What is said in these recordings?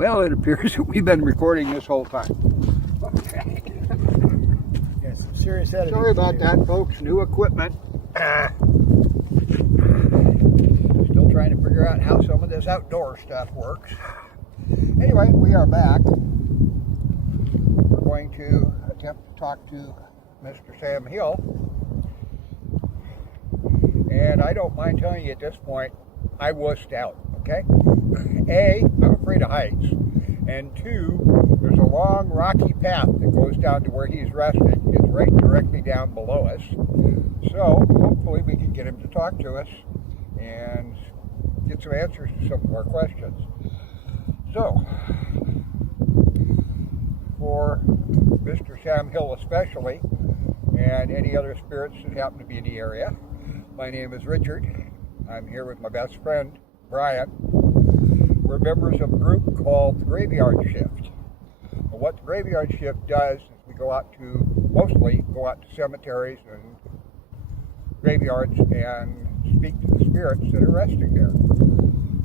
Well, it appears that we've been recording this whole time. Okay. Yeah, some serious editing. Sorry about that, folks. New equipment. Still trying to figure out how some of this outdoor stuff works. Anyway, we are back. We're going to attempt to talk to Mr. Sam Hill. And I don't mind telling you at this point, I wussed out, okay? A, I'm afraid of heights. And two, there's a long rocky path that goes down to where he's resting. It's right directly down below us. So hopefully we can get him to talk to us and get some answers to some of our questions. So, for Mr. Sam Hill especially, and any other spirits that happen to be in the area, my name is Richard. I'm here with my best friend, Brian. We're members of a group called the Graveyard Shift. And what the Graveyard Shift does is we mostly go out to cemeteries and graveyards and speak to the spirits that are resting there.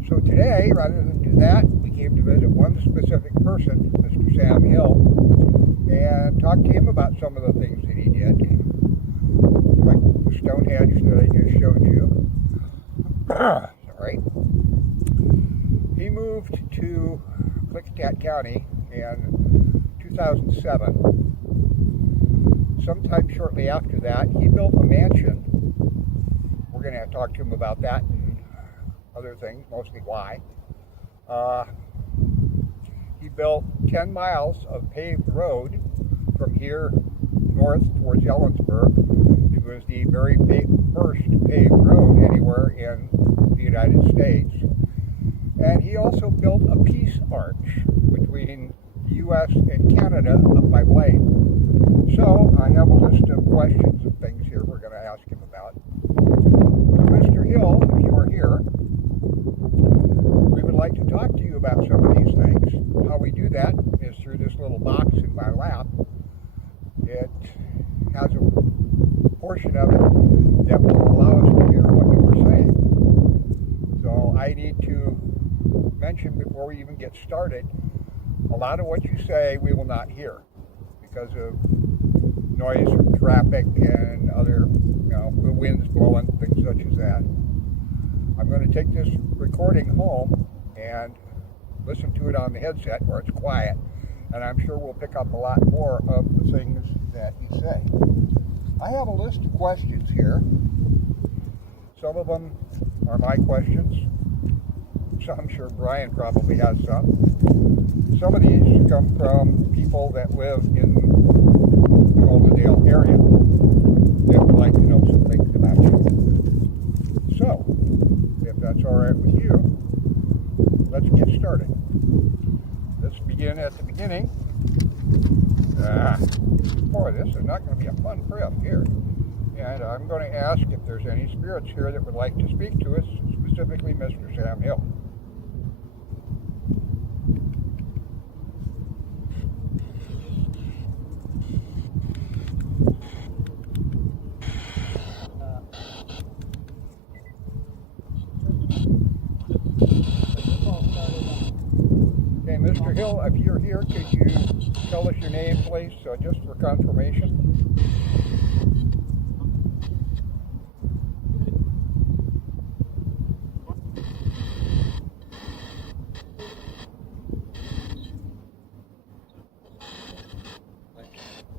So today, rather than do that, we came to visit one specific person, Mr. Sam Hill, and talk to him about some of the things that he did. Like the Stonehenge that I just showed you. Sorry. He moved to Klickitat County in 2007. Sometime shortly after that, he built a mansion. We're going to have to talk to him about that and other things, mostly why. He built 10 miles of paved road from here north towards Ellensburg. It was the very first paved road anywhere in the United States. And he also built a peace arch between the U.S. and Canada up by Blaine. So I have a list of questions and things here we're going to ask him about. Mr. Hill, if you are here, we would like to talk to you about some of these things. How we do that is through this little box in my lap. It has a portion of it that will allow us to hear what you were saying. So I need to mention before we even get started, a lot of what you say we will not hear because of noise from traffic and other, the winds blowing, things such as that. I'm going to take this recording home and listen to it on the headset where it's quiet, and I'm sure we'll pick up a lot more of the things that you say. I have a list of questions here. Some of them are my questions. Some I'm sure Brian probably has some. Some of these come from people that live in the Goldendale area that would like to know some things about you. So, if that's all right with you, let's get started. Let's begin at the beginning. Boy, this is not going to be a fun trip here. And I'm going to ask if there's any spirits here that would like to speak to us, specifically Mr. Sam Hill. Okay, Mr. Hill, if you're here, could you tell us your name, please, just for confirmation?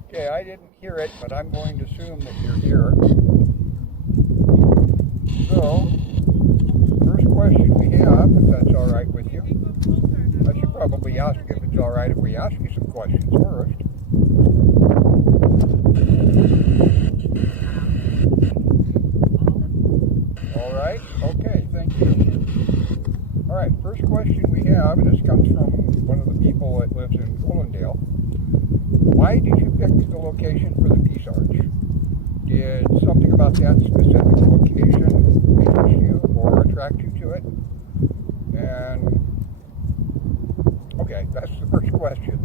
Okay, I didn't hear it, but I'm going to assume that you're here. So, first question we have, if that's all right with you. I should probably ask if it's all right if we ask you some questions first. All right, okay, thank you. All right, first question we have, and this comes from one of the people that lives in Goldendale. Why did you pick the location for the Peace Arch? Did something about that specific location interest you or attract you to it? And, okay, that's the first question.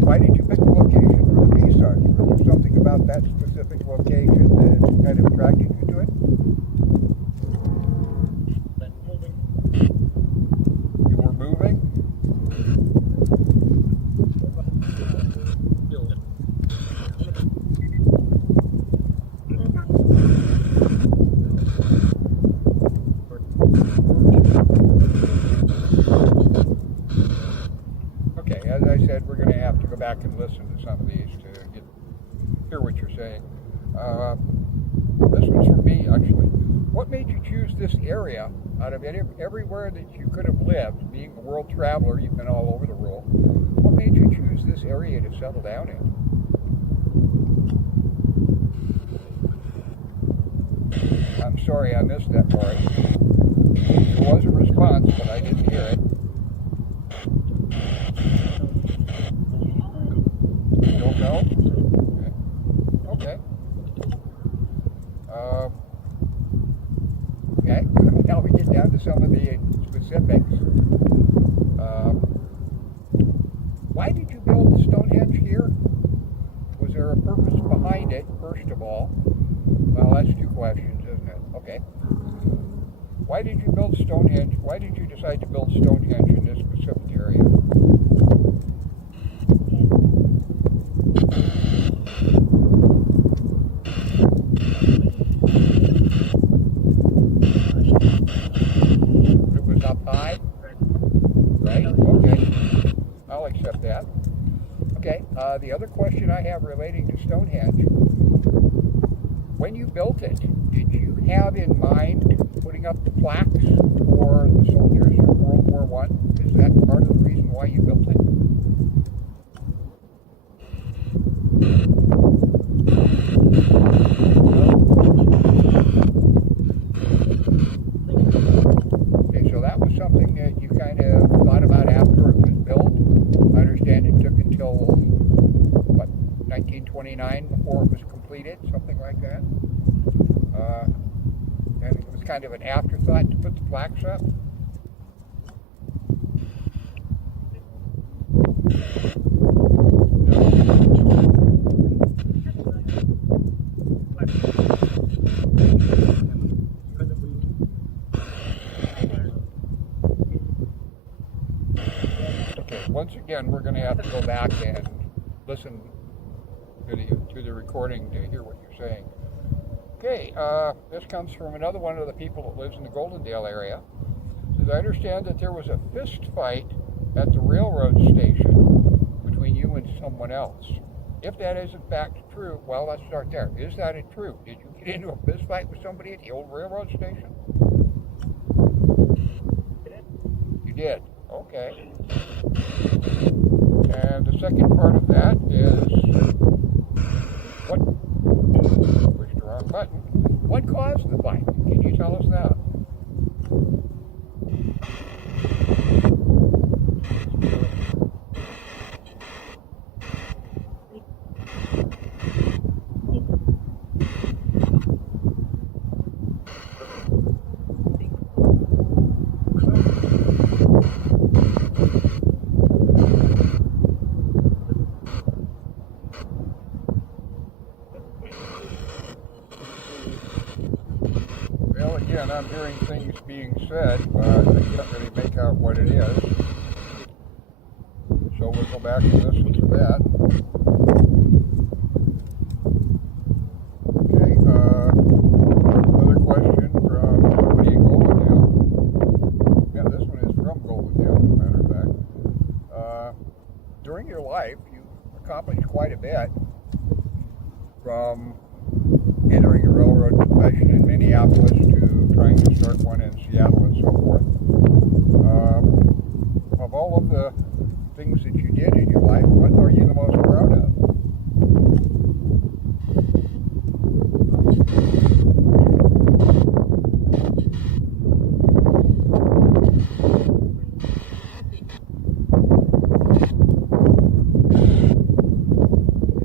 Why did you pick the location for the Peace Arch? Was there something about that specific location that kind of attracted you to it? You were moving? said, we're going to have to go back and listen to some of these to hear what you're saying. This one's from me, actually. What made you choose this area out of everywhere that you could have lived? Being a world traveler, you've been all over the world. What made you choose this area to settle down in? I'm sorry, I missed that part. There was a response, but I didn't hear it. You don't know? Okay. Okay. Now we get down to some of the specifics. Why did you build Stonehenge here? Was there a purpose behind it, first of all? Well, that's two questions, isn't it? Okay. Why did you build Stonehenge? Why did you decide to build Stonehenge in this specific area? It was up high? Right? Okay. I'll accept that. Okay. The other question I have relating to Stonehenge, when you built it, did you have in mind putting up the plaques for the soldiers from World War I? Is that part of the reason why you built it? Okay, so that was something that you kind of thought about after it was built. I understand it took until, what, 1929 before it was completed, something like that? And it was kind of an afterthought to put the plaques up? Okay, once again, we're going to have to go back and listen to the recording to hear what you're saying. Okay, this comes from another one of the people that lives in the Goldendale area. It says, I understand that there was a fist fight at the railroad station between you and someone else. If that is in fact true, well, let's start there. Is that true? Did you get into a fist fight with somebody at the old railroad station? You did? Okay. And the second part of that is, pushed the wrong button. What caused the fight? Can you tell us that? Well, again, I'm hearing things being said, but I can't really make out what it is. So we'll go back and listen to that. Okay, another question from somebody in Goldendale. Yeah, this one is from Goldendale, as a matter of fact. During your life, you accomplished quite a bit, from entering a railroad profession in Minneapolis to trying to start one in Seattle and so forth. Of all of the things that you did in your life, what are you the most proud of?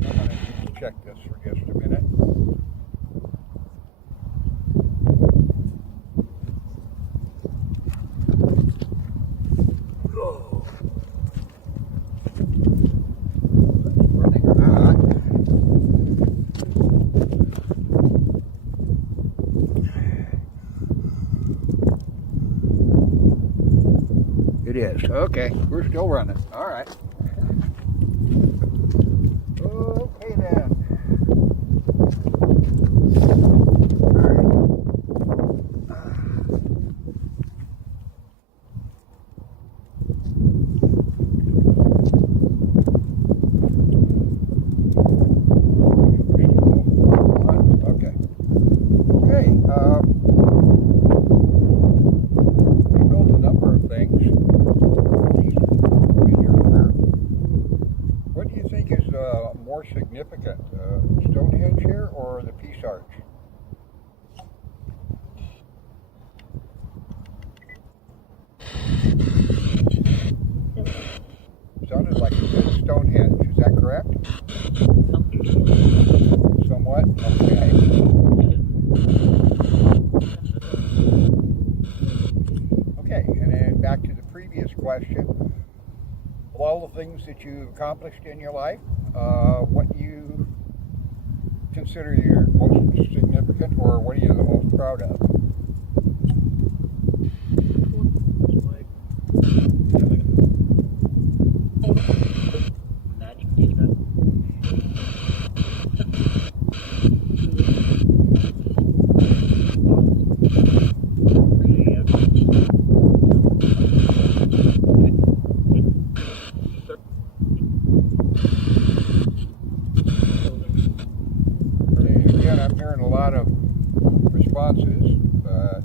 I'm going to just check this for just a minute. It is. Okay, we're still running. All right. Okay then. significant, Stonehenge here or the Peace Arch? Sounded like you said Stonehenge. Is that correct? Somewhat? Okay. Okay, and then back to the previous question. Of all the things that you've accomplished in your life, what do you consider your most significant, or what are you the most proud of? Again, I'm hearing a lot of responses, but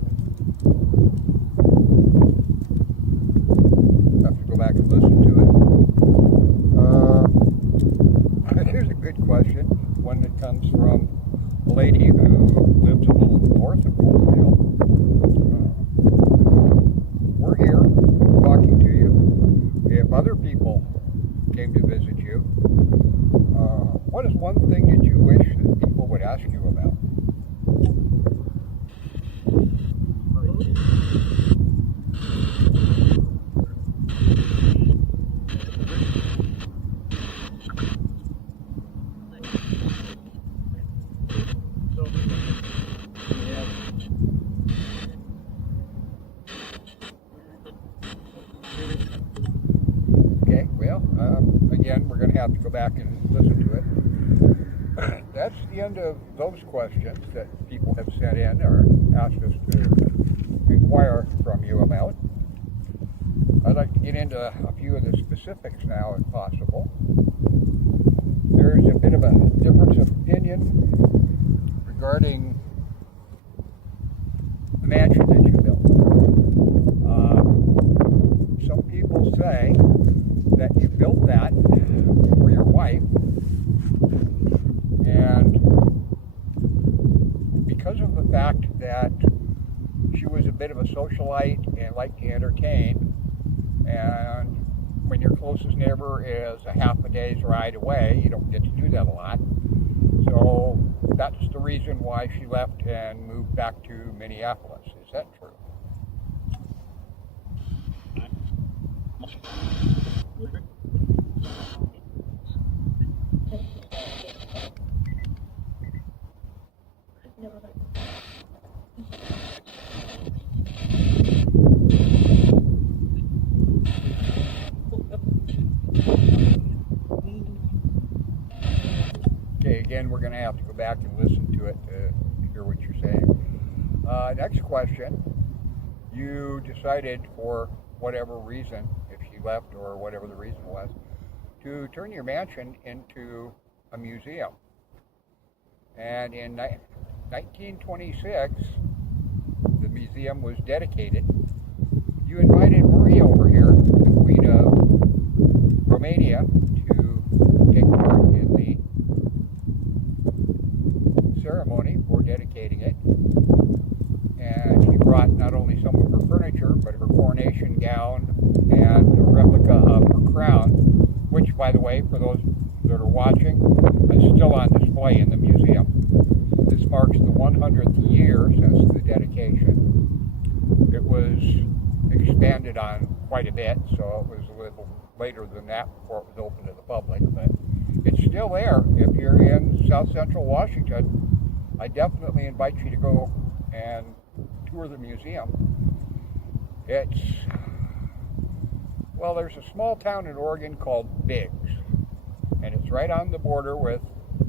I have to go back and listen to it. Here's a good question, one that comes from a lady who lives a little north of Rosedale. We're here talking to you. If other people came to visit you, what is one thing that you wish that people would ask you about? Okay, well, again, we're going to have to go back and listen to it. That's the end of those questions that people have sent in or asked us to inquire from you about. I'd like to get into a few of the specifics now, if possible. There's a bit of a difference of opinion regarding the mansion that you built. Some people say that you built that for your wife, and because of the fact that she was a bit of a socialite and liked to entertain, and when your closest neighbor is a half a day's ride away, you don't get to do that a lot. So that's the reason why she left and moved back to Minneapolis. Is that true? Okay, again, we're going to have to go back and listen to it to hear what you're saying. Next question. You decided, for whatever reason, if she left or whatever the reason was, to turn your mansion into a museum. And in 1926, the museum was dedicated. You invited Marie over here, the Queen of Romania, to take part in the ceremony for dedicating it. And she brought not only some of her furniture, but her coronation gown and a replica of her crown, which, by the way, for those that are watching, is still on display in the museum. This marks the 100th year since the dedication. It was expanded on quite a bit, so it was a little later than that before it was open to the public, but it's still there. If you're in South Central Washington, I definitely invite you to go and tour the museum. Well, there's a small town in Oregon called Biggs, and it's right on the border with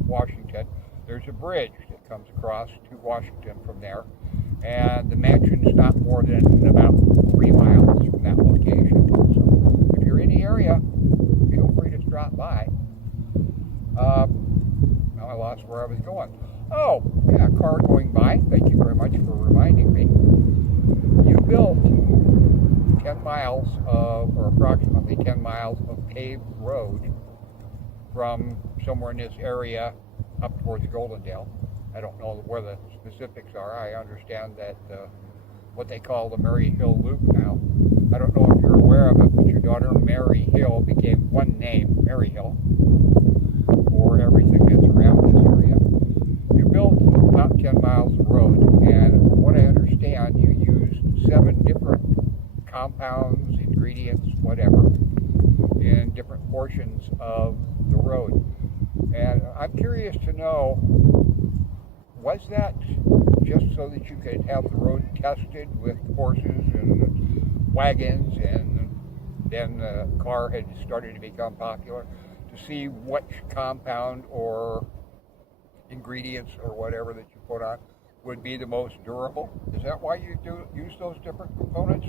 Washington. There's a bridge that comes across to Washington from there, and the mansion's not more than about 3 miles from that location. So if you're in the area, feel free to drop by. Now I lost where I was going. Oh, yeah, car going by. Thank you very much for reminding me. You built 10 miles of, or approximately 10 miles of paved road from somewhere in this area up towards Goldendale. I don't know where the specifics are. I understand that what they call the Mary Hill Loop now. I don't know if you're aware of it, but your daughter Mary Hill became one name, Mary Hill, for everything that's around this area. You built about 10 miles of road, and from what I understand, you used 7 different compounds, ingredients, whatever, in different portions of the road. And I'm curious to know, was that just so that you could have the road tested with horses and wagons, and then the car had started to become popular, to see which compound or ingredients or whatever that you put on would be the most durable? Is that why you use those different components?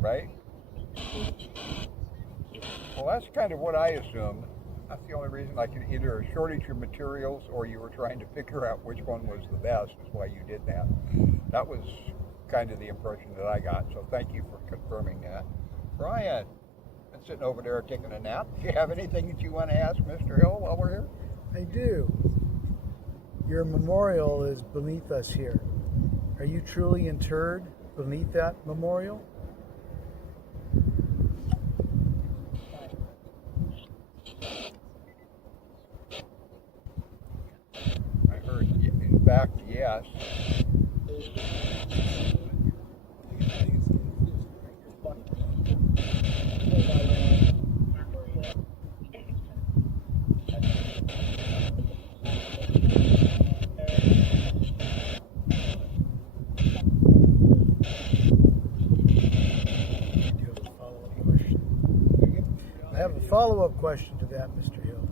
Right? Well, that's kind of what I assumed. That's the only reason. Like either a shortage of materials or you were trying to figure out which one was the best is why you did that. That was kind of the impression that I got. So thank you for confirming that. Brian, been sitting over there taking a nap. Do you have anything that you want to ask Mr. Hill while we're here? I do. Your memorial is beneath us here. Are you truly interred beneath that memorial? I heard, in fact, yes. I have a follow-up question to that, Mr. Hill.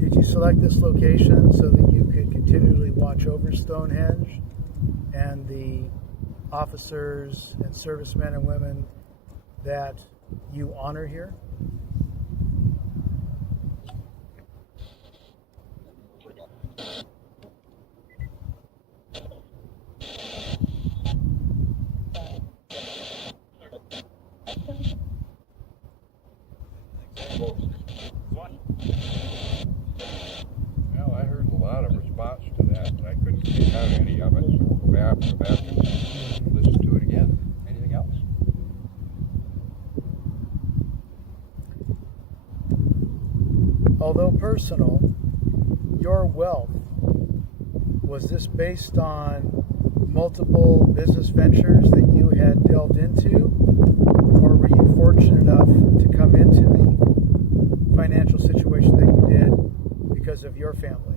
Did you select this location so that you could continually watch over Stonehenge and the officers and servicemen and women that you honor here? Well, I heard a lot of response to that, and I couldn't get out any of it, so we'll go back and listen to it again. Anything else? Although personal, your wealth, was this based on multiple business ventures that you had delved into, or were you fortunate enough to come into the financial situation that you did because of your family?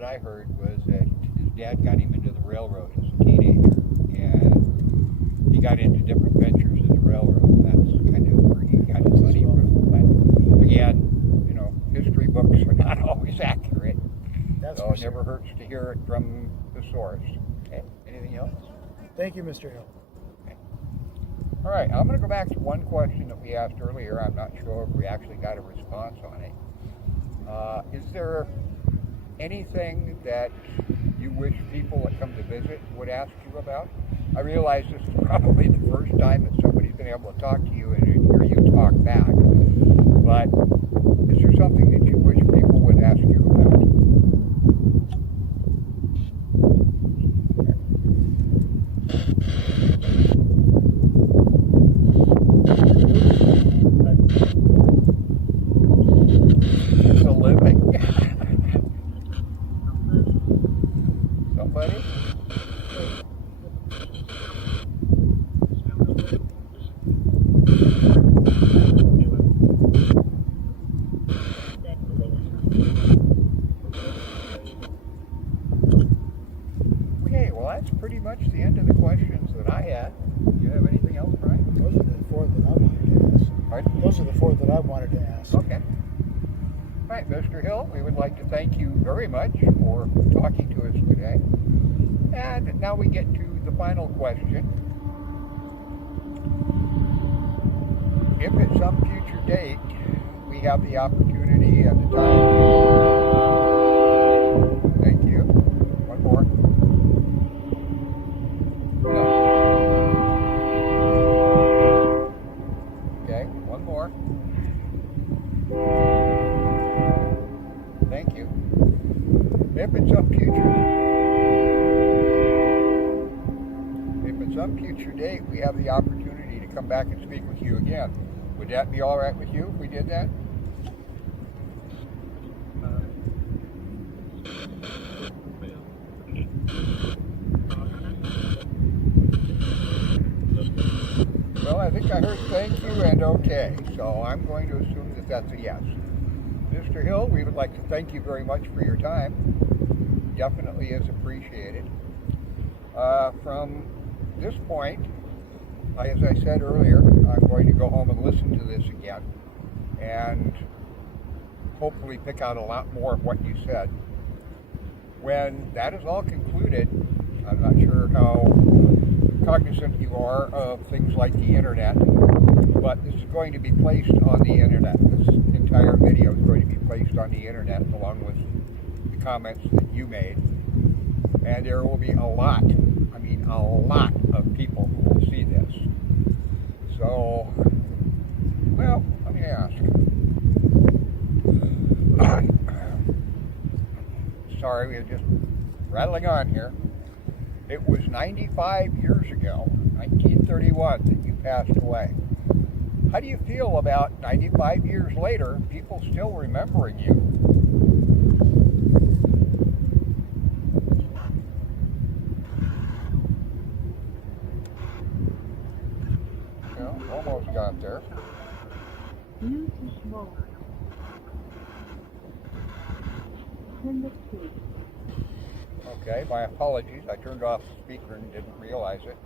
I heard was that his dad got him into the railroad as a teenager, and he got into different ventures in the railroad, and that's kind of where he got his money from. But again, you know, history books are not always accurate, so it never hurts to hear it from the source. Okay, anything else? Thank you, Mr. Hill. Okay. All right, I'm going to go back to one question that we asked earlier. I'm not sure if we actually got a response on it. Is there anything that you wish people that come to visit would ask you about? I realize this is probably the first time that somebody's been able to talk to you and hear you talk back, but is there something that you wish people would ask you about? It's a living. Somebody? to the questions that I had. Do you have anything else, Brian? Those are the four that I wanted to ask. Pardon? Those are the four that I wanted to ask. Okay. All right, Mr. Hill, we would like to thank you very much for talking to us today. And now we get to the final question. If at some future date we have the opportunity and the time to... Thank you. One more. No. Okay, one more. Thank you. If at some future date we have the opportunity to come back and speak with you again, would that be all right with you if we did that? Well, I think I heard thank you and okay, so I'm going to assume that that's a yes. Mr. Hill, we would like to thank you very much for your time. Definitely is appreciated. From this point, as I said earlier, I'm going to go home and listen to this again and hopefully pick out a lot more of what you said. When that is all concluded, I'm not sure how cognizant you are of things like the internet, but this is going to be placed on the internet. This entire video is going to be placed on the internet along with the comments that you made. And there will be a lot of people who will see this. So, well, let me ask. Sorry, we're just rattling on here. It was 95 years ago, 1931, that you passed away. How do you feel about 95 years later, people still remembering you? Well, almost got there. Okay, my apologies. I turned off the speaker and didn't realize it.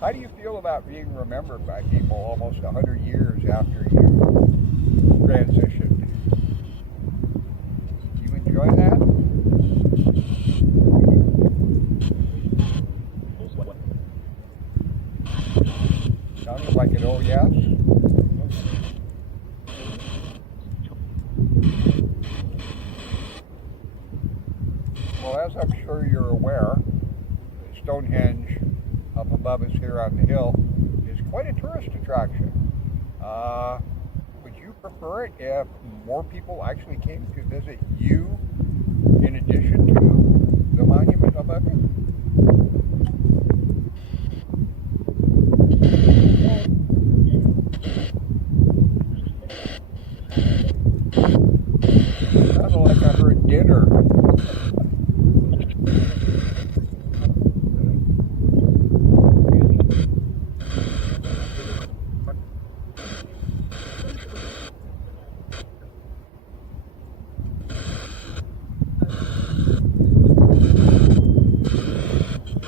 How do you feel about being remembered by people almost 100 years after you transitioned? Do you enjoy that? Sounded like an oh yes. Well, as I'm sure you're aware, Stonehenge up above us here on the hill is quite a tourist attraction. Would you prefer it if more people actually came to visit you in addition to the monument above you? Sounded like I heard dinner.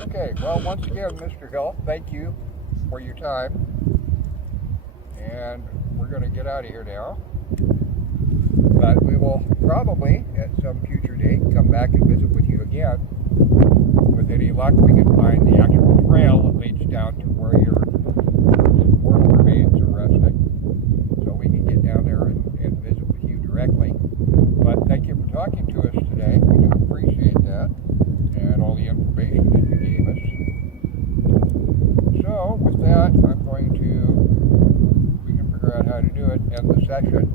Okay, well, once again, Mr. Hill, thank you for your time. And we're going to get out of here now. But we will probably, at some future date, come back and visit with you again. With any luck, we can find the actual trail that leads down to where your mortal remains are resting. So we can get down there and visit with you directly. But thank you for talking to us today. We do appreciate that and all the information that you gave us. So with that, I'm going to, we can figure out how to do it, end the session.